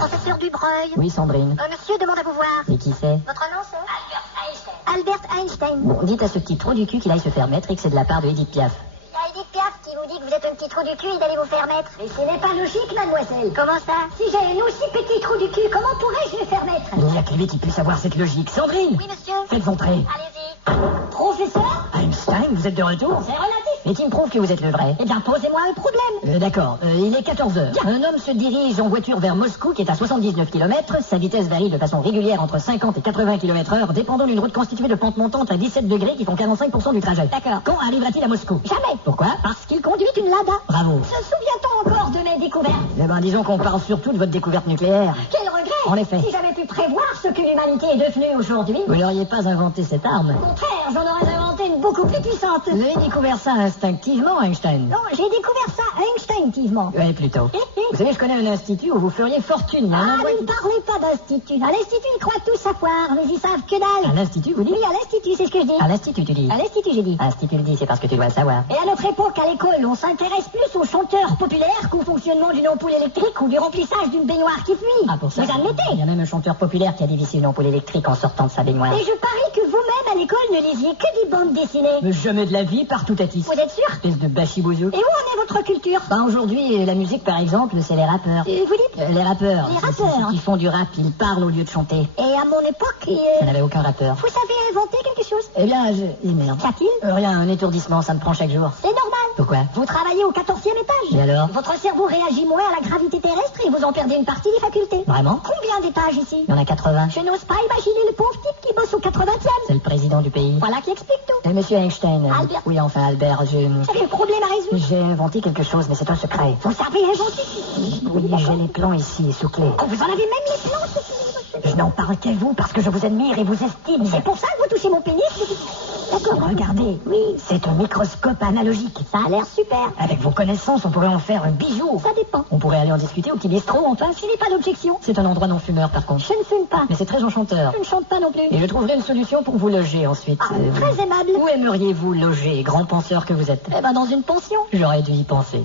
Professeur Dubreuil. Oui, Sandrine. Monsieur demande à vous voir. Et qui c'est? Votre nom c'est Albert Einstein. Bon, dites à ce petit trou du cul qu'il aille se faire mettre et que c'est de la part de Edith Piaf. Il y a Edith Piaf qui vous dit que vous êtes un petit trou du cul et d'aller vous faire mettre. Mais ce n'est pas logique, mademoiselle. Comment ça? Si j'ai un aussi petit trou du cul, comment pourrais-je le faire mettre? Il n'y a que lui qui puisse avoir cette logique. Sandrine! Oui, monsieur. Faites entrer. Allez-y. Professeur? Einstein, vous êtes de retour? C'est relatif. Et qui me prouve que vous êtes le vrai? Eh bien, posez-moi un problème. D'accord, il est 14h. Un homme se dirige en voiture vers Moscou qui est à 79 km. Sa vitesse varie de façon régulière entre 50 et 80 km/h, dépendant d'une route constituée de pentes montantes à 17 degrés qui font 45% du trajet. D'accord. Quand arrivera-t-il à Moscou? Jamais. Pourquoi? Parce qu'il conduit une Lada. Bravo. Se souvient-on encore de mes découvertes? Eh ben, disons qu'on parle surtout de votre découverte nucléaire. Quel regret! En effet. Si j'avais pu prévoir ce que l'humanité est devenue aujourd'hui. Vous n'auriez pas inventé cette arme. Au contraire, j'en aurais inventé une beaucoup plus puissante. Vous avez découvert ça instinctivement, Einstein? Non, j'ai découvert ça instinctivement. Oui, plutôt. Vous savez, je connais un institut où vous feriez fortune. Il y a un Ah, endroit ne me parlez pas d'institut. À l'institut, ils croient tout savoir, mais ils savent que dalle. À l'institut, vous dites? Oui, à l'institut, c'est ce que je dis. À l'institut, tu dis? À l'institut, j'ai dit. Institut le dit, c'est parce que tu dois le savoir. Et à notre époque, à l'école, on s'intéresse plus aux chanteurs populaires qu'au fonctionnement d'une ampoule électrique ou du remplissage d'une baignoire qui fuit. Ah, pour ça. Vous admettez? Il y a même un chanteur populaire qui a dévissé une ampoule électrique en sortant de sa baignoire. Et je parie que vous-même, à l'école, ne lisiez que des bandes dessinées. Mais jamais de la vie, partout à tisse. Vous êtes sûr? Espèce de bachibouzou. Et où en est votre culture? Bah, aujourd'hui, la musique, par exemple, c'est les rappeurs. Vous dites? Les rappeurs. Les C'est rappeurs. ceux qui font du rap, ils parlent au lieu de chanter. Et à mon époque, Il n'y avait aucun rappeur. vous savez inventer quelque chose? Eh bien, Et merde. Qu'a-t-il? Rien, un étourdissement, ça me prend chaque jour. C'est normal. Pourquoi? Vous travaillez au 14e étage. Et alors? Votre cerveau réagit moins à la gravité terrestre et vous en perdez une partie des facultés. Vraiment? Combien d'étages ici? Il y en a 80. Je n'ose pas imaginer le pauvre type qui bosse au 80e. C'est le président du pays. Voilà qui explique tout. Et monsieur Einstein. Albert. Oui, enfin, Albert, Vous avez un problème à résoudre? j'ai inventé quelque chose, mais c'est un secret. Vous savez inventer? Oui, j'ai les plans ici, sous clé. Oh, vous en avez même les plans? Je n'en parle qu'à vous parce que je vous admire et vous estime. C'est pour ça que vous touchez mon pénis? D'accord. Regardez, Oui. c'est un microscope analogique. Ça a l'air super. Avec vos connaissances, on pourrait en faire un bijou. Ça dépend. On pourrait aller en discuter au petit bistrot en face. Je n'ai pas d'objection. C'est un endroit non fumeur, par contre. Je ne fume pas. Mais c'est très enchanteur. Je ne chante pas non plus. Et je trouverai une solution pour vous loger ensuite. Ah, très aimable. Où aimeriez-vous loger, grand penseur que vous êtes? Eh ben, dans une pension. J'aurais dû y penser.